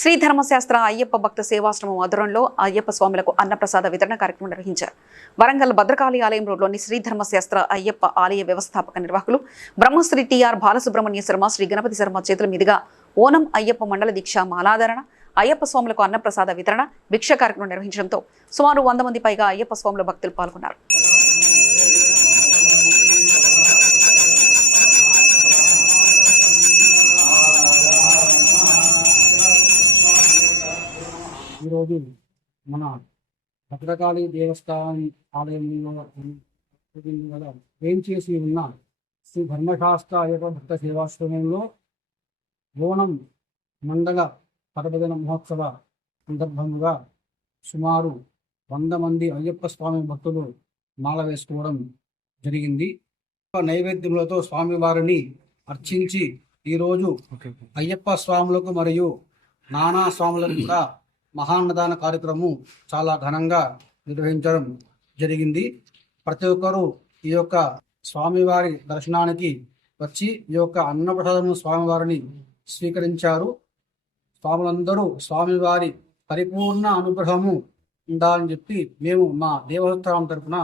శ్రీ ధర్మశాస్త్ర అయ్యప్ప భక్త సేవాశ్రమం ఆధ్వర్యంలో అయ్యప్ప స్వాములకు అన్నప్రసాద వితరణ కార్యక్రమం నిర్వహించారు. వరంగల్ భద్రకాళి ఆలయం రోడ్లోని శ్రీ ధర్మశాస్త్ర అయ్యప్ప ఆలయ వ్యవస్థాపక నిర్వాహకులు బ్రహ్మశ్రీ టిఆర్ బాలసుబ్రహ్మణ్య శర్మ శ్రీ గణపతి శర్మ చేతుల మీదుగా ఓనం అయ్యప్ప మండల దీక్ష మాలాధారణ అయ్యప్ప స్వాములకు అన్నప్రసాద వితరణ భిక్ష కార్యక్రమం నిర్వహించడంతో సుమారు వంద మంది పైగా అయ్యప్ప స్వాముల భక్తులు పాల్గొన్నారు. ఈరోజు మన భద్రకాళి దేవస్థానం ఆలయంలో గల ఏం చేసి ఉన్న శ్రీ ధర్మశాస్త్ర అయ్యప్ప భక్త సేవాశ్రమంలో ఓణం మండల పర్వదిన మహోత్సవ సందర్భంగా సుమారు వంద మంది అయ్యప్ప స్వామి భక్తులు మాల వేసుకోవడం జరిగింది. నైవేద్యములతో స్వామివారిని అర్చించి ఈరోజు అయ్యప్ప స్వాములకు మరియు నానా స్వాములకు కూడా మహాన్నదాన కార్యక్రమం చాలా ఘనంగా నిర్వహించడం జరిగింది. ప్రతి ఒక్కరూ ఈ యొక్క స్వామివారి దర్శనానికి వచ్చి ఈ యొక్క అన్నప్రసాదము స్వామివారిని స్వీకరించారు. స్వాములందరూ స్వామివారి పరిపూర్ణ అనుగ్రహము ఉండాలని చెప్పి మేము మా దేవోత్సవం తరపున